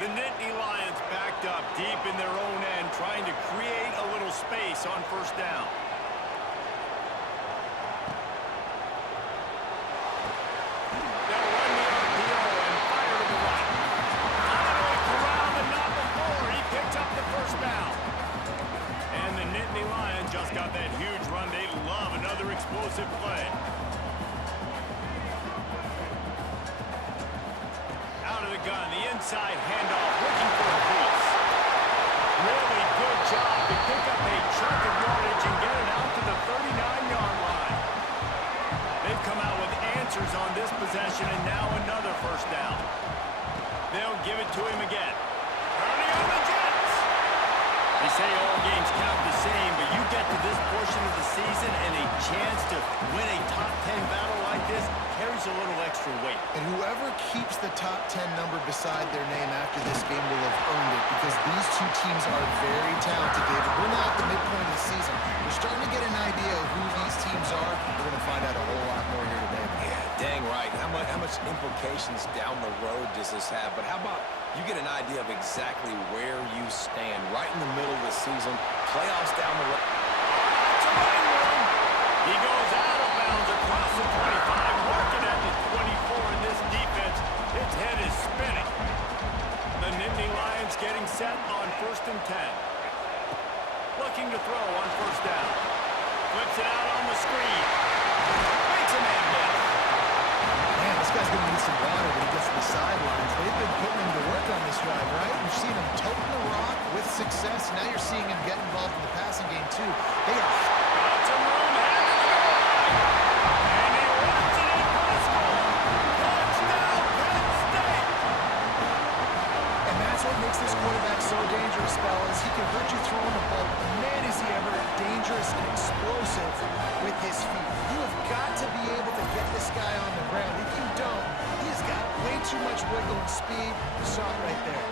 The Nittany Lions backed up deep in their own end, trying to create a little space on first down. They'll run the RPO and fire to the right. Clyde corralled and not before. He picks up the first down. And the Nittany Lions just got that huge run. They love another explosive play. Out of the gun, the inside handoff, looking for a piece. Really good job to pick up a chunk of yardage and get it out to the 39-yard line. They've come out with answers on this possession, and now another first down. They'll give it to him again. Turning on the Jets. They say all games count the same, but you get to this portion of the season and a chance to win a top 10 battle like this carries a little extra weight. And whoever keeps the top 10 number beside their name after this game will have earned it, because these two teams are very talented, David. We're now at the midpoint of the season. We're starting to get an idea of who these teams are. We're going to find out a whole lot more here today. Yeah, dang right. How much implications down the road does this have? But how about you get an idea of exactly where you stand right in the middle of the season, playoffs down the road. It's a running room. He goes out of bounds across the 25, working at the 24 in this defense. Its head is spinning. The Nittany Lions getting set on 1st and 10. Looking to throw on first down. Flips it out on the screen. Makes a man miss. Man, this guy's going to need some water when he gets to the sidelines. They've been putting him to work on this drive, right? We've seen him toting the rock with success. Now you're seeing him get involved in the passing game, too. They are... Got some room, headed to the line. And he runs it in for the score. Touchdown, Penn State. And that's what makes this quarterback so dangerous, fellas. He can hurt you throwing the ball. Man, is he ever dangerous and explosive with his feet. You have got to be able to get this guy on the ground. If you don't, he's got way too much wiggle and speed. You saw it right there.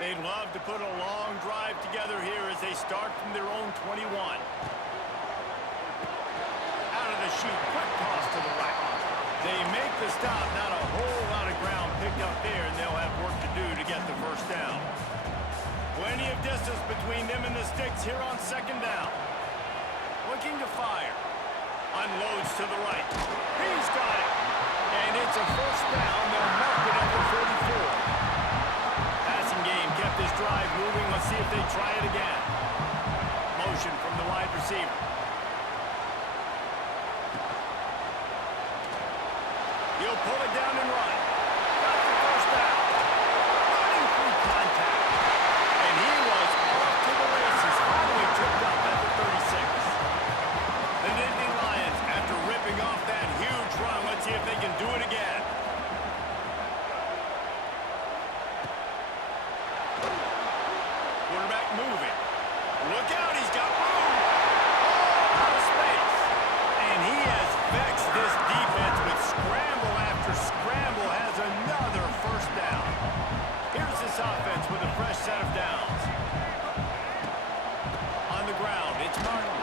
They'd love to put a long drive together here as they start from their own 21. Out of the chute, quick toss to the right. They make the stop, not a whole lot of ground picked up there, and they'll have work to do to get the first down. Plenty of distance between them and the sticks here on 2nd down. Looking to fire. Unloads to the right. He's got it. And it's a first down. They'll mark it at the 34. Passing game kept this drive moving. Let's see if they try it again. Motion from the wide receiver. He'll pull it down and run. Got the first down. Running through contact. And he was off to the races. Finally tripped up at the 36. The Nittany Lions, after ripping off that huge run, let's see if they can do it again. Quarterback moving. Look out, he's got room. Oh, out of space. And he has vexed this defense with scramble after scramble, has another first down. Here's this offense with a fresh set of downs. On the ground, it's Martin.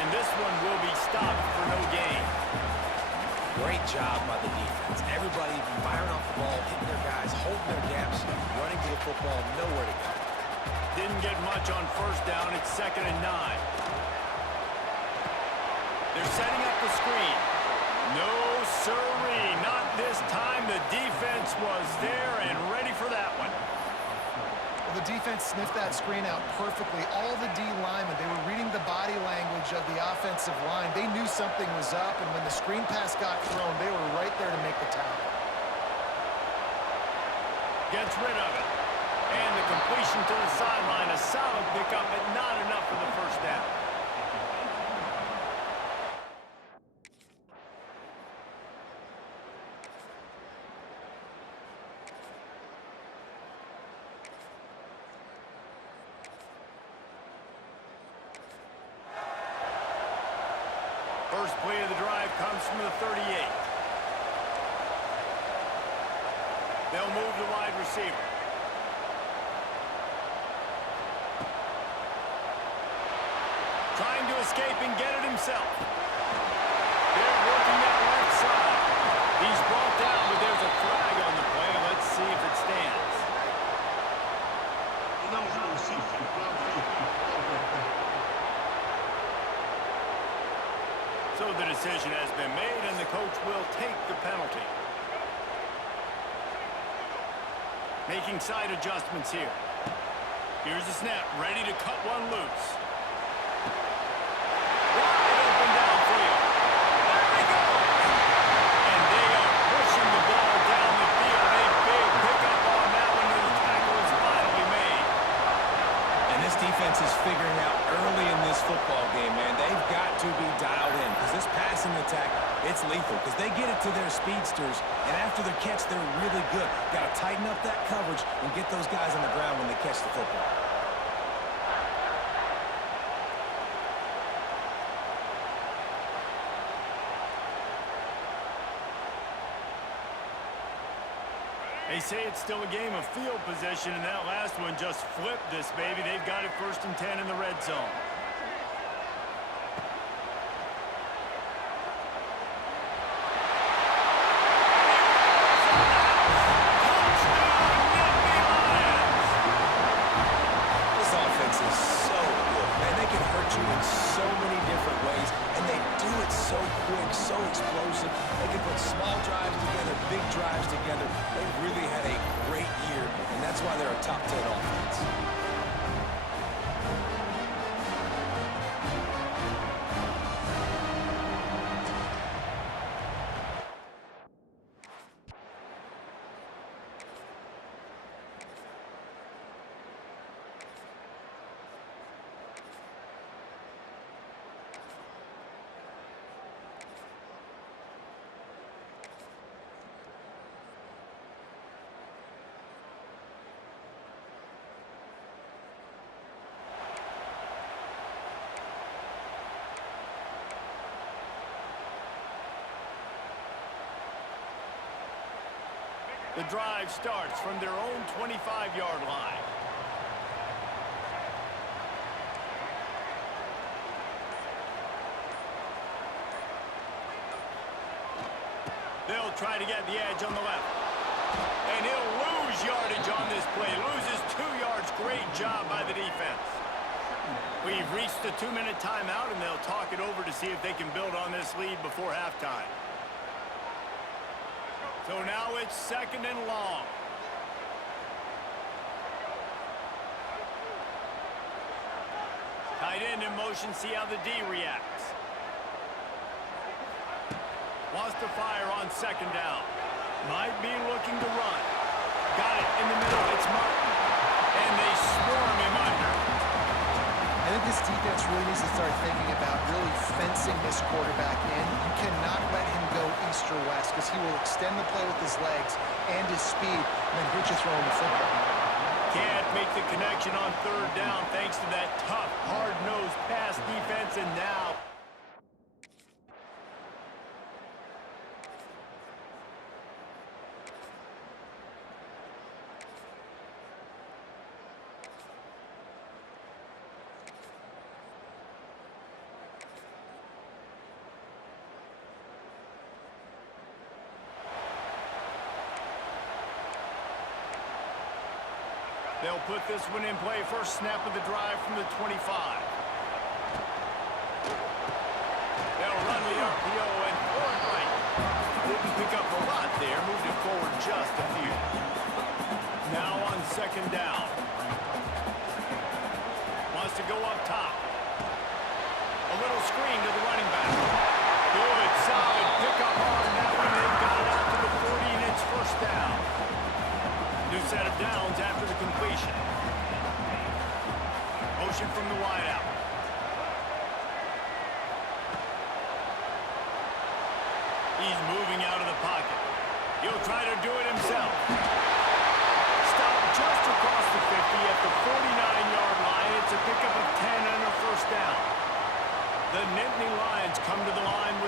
And this one will be stopped for no gain. Great job by the defense. Everybody firing off the ball, hitting their guys, holding their gaps, running to the football, nowhere to go. Didn't get much on first down. It's 2nd and 9. They're setting up the screen. No siree, not this time. The defense was there and ready for that one. Well, the defense sniffed that screen out perfectly. All the D linemen, they were reading the body language of the offensive line. They knew something was up, and when the screen pass got thrown, they were right there to make the tackle. Gets rid of it. And the completion to the sideline, a solid pickup, but not enough for the first down. first play of the drive comes from the 38. They'll move the wide receiver. Trying to escape and get it himself. They're working that left side. He's brought down, but there's a flag on the play. Let's see if it stands. So the decision has been made, and the coach will take the penalty. Making side adjustments here. Here's the snap, ready to cut one loose. Wide open downfield. There he goes! And they are pushing the ball down the field. A big pickup on that one, and the tackle is finally made. And this defense is figuring out early in this football game, man. They've got to be dialed in because this passing attack, it's lethal because they get it to their speedsters, and after the catch, they're really good. Got to tighten up that coverage and get those guys on the ground when they catch the football. They say it's still a game of field position, and that last one just flipped this baby. They've got it 1st and 10 in the red zone. This offense is so good, man. They can hurt you in so many different ways, and they do it so quick, so explosive. They can put small drives together, big drives together. They've really had a great year, and that's why they're a top 10 offense. The drive starts from their own 25-yard line. They'll try to get the edge on the left. And he'll lose yardage on this play. Loses 2 yards. Great job by the defense. We've reached the 2-minute timeout, and they'll talk it over to see if they can build on this lead before halftime. So now it's 2nd and long. Tight end in motion, see how the D reacts. Wants to fire on 2nd down. Might be looking to run. Got it in the middle, it's Martin. And they swarm him under. I think this defense really needs to start thinking about really fencing this quarterback in. You cannot let him go east or west because he will extend the play with his legs and his speed and then hurt you throwing the football. Can't make the connection on 3rd down thanks to that tough, hard-nosed pass defense, and now they'll put this one in play. First snap of the drive from the 25. They'll run the RPO and forward right. Didn't pick up a lot there. Moved it forward just a few. Now on 2nd down. Wants to go up top. A little screen to the running back. Good, solid pickup on that one. They've got it out to the 40, and it's 1st down. New set of downs after the completion. Motion from the wideout. He's moving out of the pocket. He'll try to do it himself. Stopped just across the 50 at the 49-yard line. It's a pickup of 10 and a 1st down. The Nittany Lions come to the line with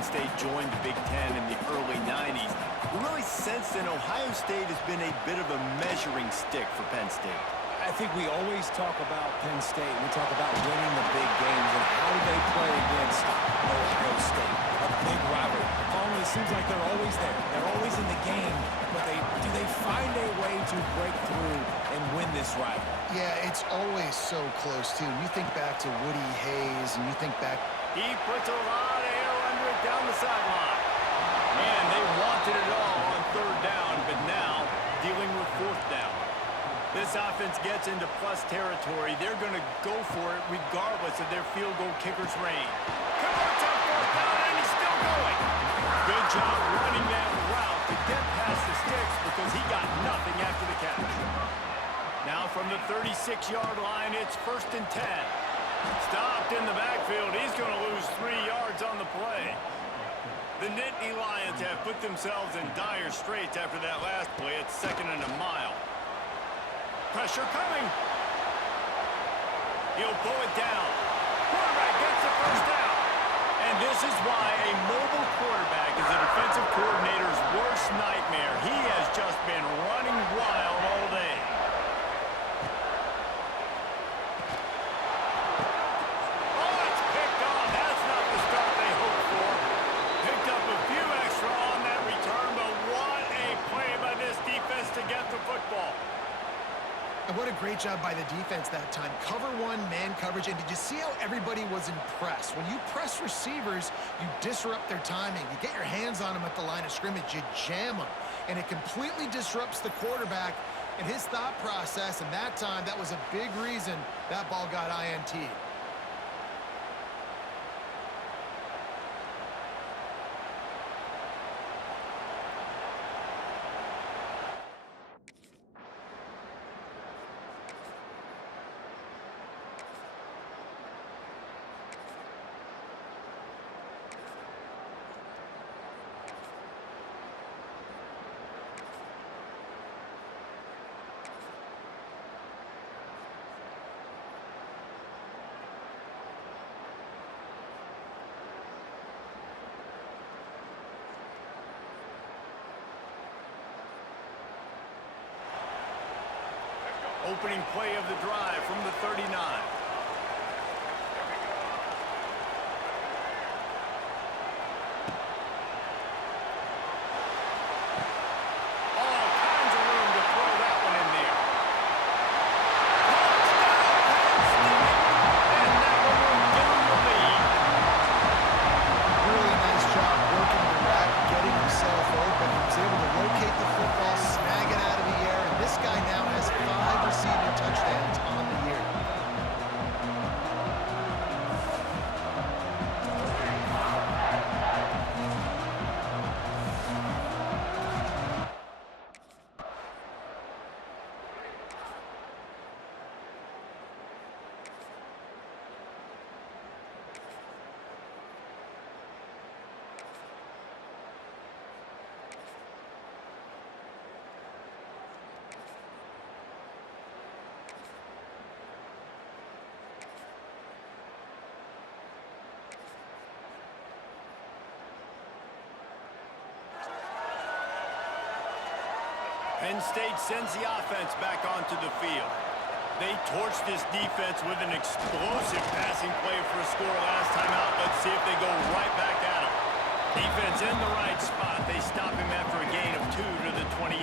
Penn State joined the Big Ten in the early 90s, we really sensed that Ohio State has been a bit of a measuring stick for Penn State. I think we always talk about Penn State. We talk about winning the big games and how do they play against Ohio State, a big rival. It seems like they're always there. They're always in the game, but do they find a way to break through and win this rival? Yeah, it's always so close, too. You think back to Woody Hayes, and you think back... He puts a lot of air under it down the sideline. Man, they wanted it all on third down, but now dealing with fourth down. This offense gets into plus territory. They're going to go for it regardless of their field goal kicker's range. Converts on fourth down, and he's still going. Good job running that route to get past the sticks because he got nothing after the catch. Now from the 36-yard line, it's 1st and 10. Stopped in the backfield. He's going to lose 3 yards on the play. The Nittany Lions have put themselves in dire straits after that last play. It's 2nd and a mile. Pressure coming. He'll pull it down. Quarterback gets the first down. And this is why a mobile quarterback is a defensive coordinator's worst nightmare. He has just been running wild all day. Oh, it's picked off. That's not the start they hoped for. Picked up a few extra on that return, but what a play by this defense to get the football. And what a great job by the defense that time. Cover one, man coverage. And did you see how everybody was impressed? When you press receivers, you disrupt their timing. You get your hands on them at the line of scrimmage. You jam them. And it completely disrupts the quarterback and his thought process. And that time, that was a big reason that ball got INT'd. Opening play of the drive from the 39. Penn State sends the offense back onto the field. They torched this defense with an explosive passing play for a score last time out. Let's see if they go right back at him. Defense in the right spot. They stop him after a gain of 2 to the 28.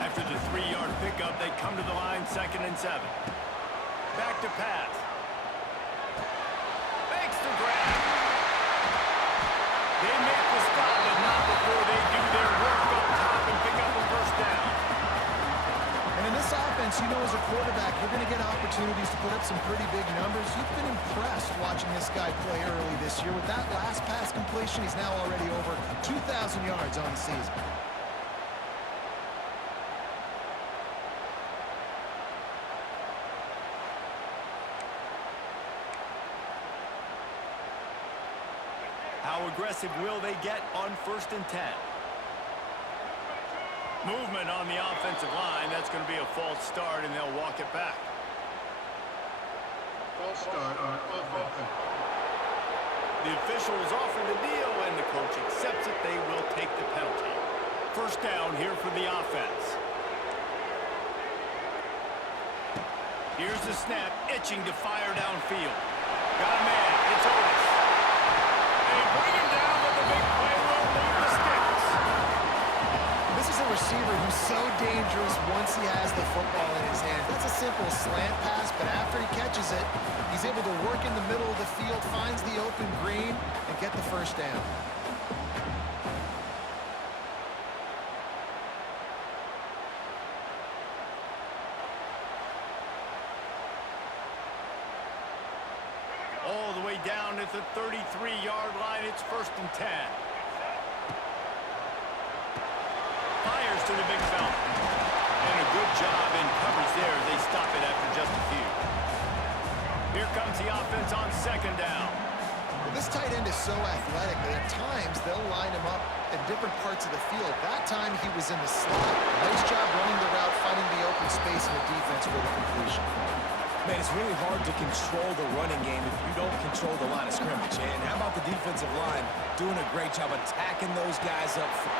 After the 3-yard pickup, they come to the line 2nd and 7. Back to pass. Makes the grab. They make the stop, but not before they do their work up top and pick up a first down. And in this offense, you know, as a quarterback, you're going to get opportunities to put up some pretty big numbers. You've been impressed watching this guy play early this year. With that last pass completion, he's now already over 2,000 yards on the season. How aggressive will they get on 1st and 10? Movement on the offensive line. That's going to be a false start, and they'll walk it back. False start on offense. The officials offer the deal, and the coach accepts it. They will take the penalty. First down here for the offense. Here's the snap, itching to fire downfield. Got a man, it's Otis. They bring him down with the big play. Will leave the sticks. This is a receiver who's so dangerous once he has the football in his hands. That's a simple slant pass, but after he catches it, he's able to work in the middle of the field, finds the open green, and get the first down. All the way down at the 33-yard line. It's 1st and 10. Fires to the big fella. And a good job in coverage there. They stop it after just a few. Here comes the offense on 2nd down. Well, this tight end is so athletic that at times they'll line him up in different parts of the field. That time he was in the slot. Nice job running the route, finding the open space in the defense for the completion. Man, it's really hard to control the running game if you don't control the line of scrimmage. And how about the defensive line doing a great job attacking those guys up front?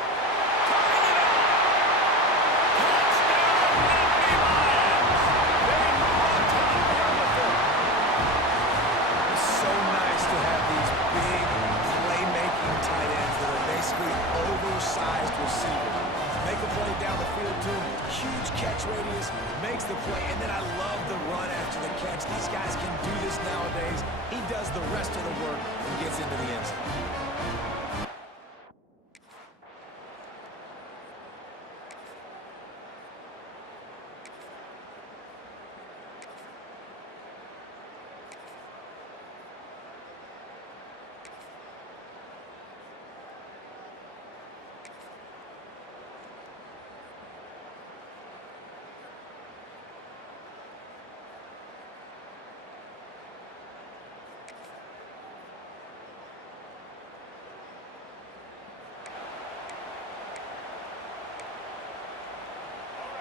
It's so nice to have these big playmaking tight ends that are basically oversized receivers. Make a play down the field to him, huge catch radius, makes the play, and then I love the run after the catch. These guys can do this nowadays. He does the rest of the work and gets into the end zone.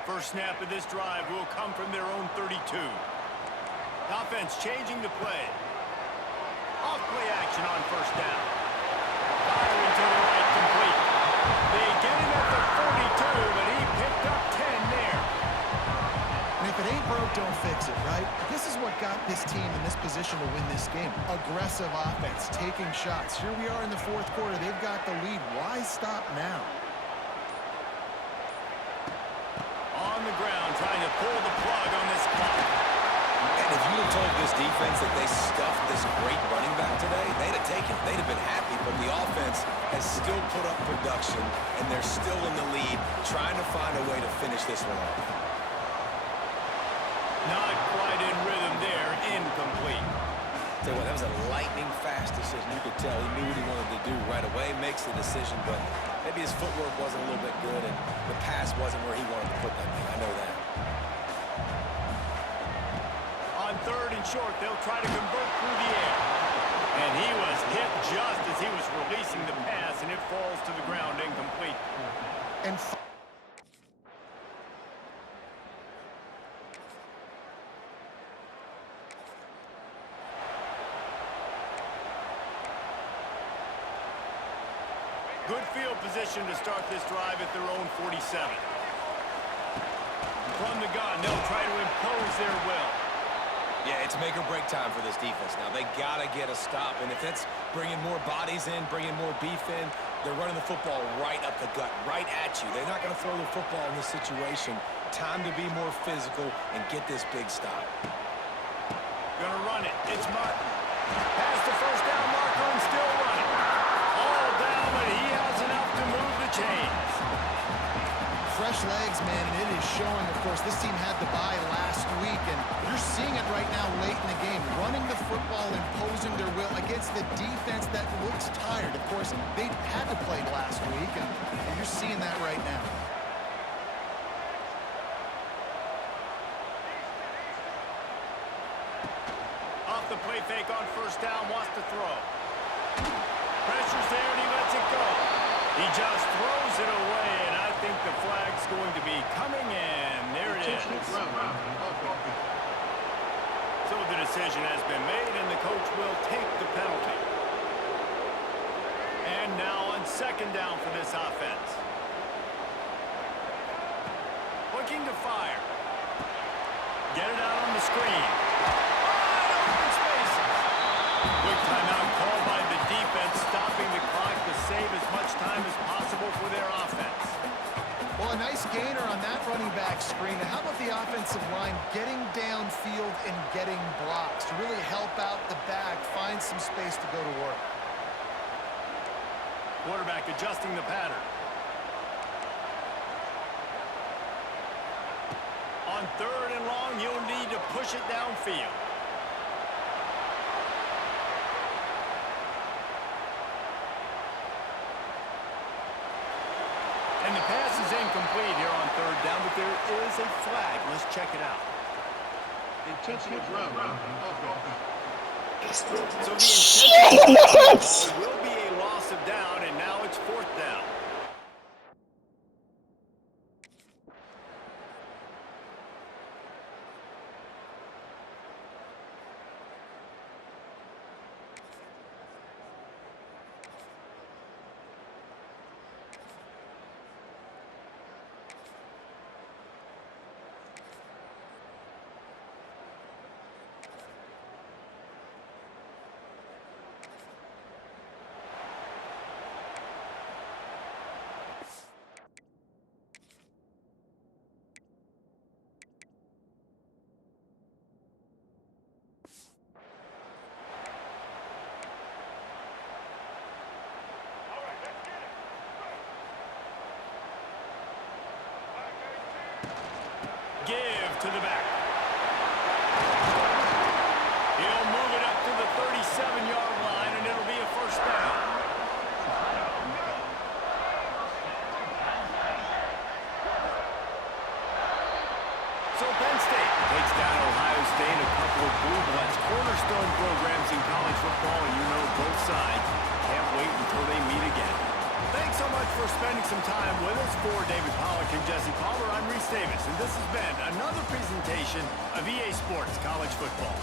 First snap of this drive will come from their own 32. Offense changing the play. Off play action on 1st down. Firing to the right, complete. They get him at the 42, but he picked up 10 there. And if it ain't broke, don't fix it, right? This is what got this team in this position to win this game. Aggressive offense, taking shots. Here we are in the 4th quarter. They've got the lead. Why stop now? On the ground, trying to pull the plug on this clock. And if you had told this defense that they stuffed this great running back today, they'd have taken it. They'd have been happy, but the offense has still put up production, and they're still in the lead, trying to find a way to finish this one off. Not quite in rhythm there, incomplete. Tell you what, that was a lightning-fast decision. You could tell he knew what he wanted to do right away, makes the decision, but maybe his footwork wasn't a little bit good, and the pass wasn't where he wanted to put that thing. I know that. On 3rd and short, they'll try to convert through the air. And he was hit just as he was releasing the pass, and it falls to the ground incomplete. And good field position to start this drive at their own 47. From the gun, they'll try to impose their will. Yeah, it's make or break time for this defense now. They got to get a stop, and if it's bringing more bodies in, bringing more beef in, they're running the football right up the gut, right at you. They're not going to throw the football in this situation. Time to be more physical and get this big stop. Gonna run it. It's Martin. Pass the first down marker and still running. All down, but he has enough to move the chains. fresh legs, man, and it is showing. Of course, this team had the bye last week, and you're seeing it right now late in the game. Running the football, imposing their will against the defense that looks tired. Of course, they had to play last week, and you're seeing that right now. Off the play fake on first down, wants to throw. Pressure's there, and he lets it go. He just throws it away, and I think the flag's going to be coming in. There it is. So the decision has been made, and the coach will take the penalty. run now on second down for this offense. Looking to fire. Get it out on the screen. Wide open spaces. Quick timeout called by the defense, stopping the clock to save as much time as possible for their offense. Well, a nice gainer on that running back screen. How about the offensive line getting downfield and getting blocks to really help out the back, find some space to go to work? Quarterback adjusting the pattern. On third and long, you'll need to push it downfield. And the pass is incomplete here on third down, but there is a flag. Let's check it out. Intentional grounding. So the intentional will be a loss of down, and now it's fourth down. Give to the back. He'll move it up to the 37-yard line, and it'll be a first down. So Penn State takes down Ohio State, a couple of blue bloods, cornerstone programs in college football, and you know both sides can't wait until they meet again. Thanks so much for spending some time with us. For David Pollack and Jesse Palmer, I'm Reese Davis, and this has been another presentation of EA Sports College Football.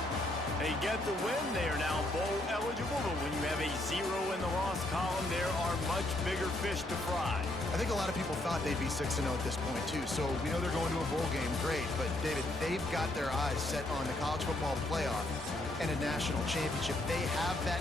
They get the win. They are now bowl eligible, but when you have a 0 in the loss column, there are much bigger fish to fry. I think a lot of people thought they'd be 6-0 at this point, too. So we know they're going to a bowl game. Great. But, David, they've got their eyes set on the college football playoff and a national championship. They have that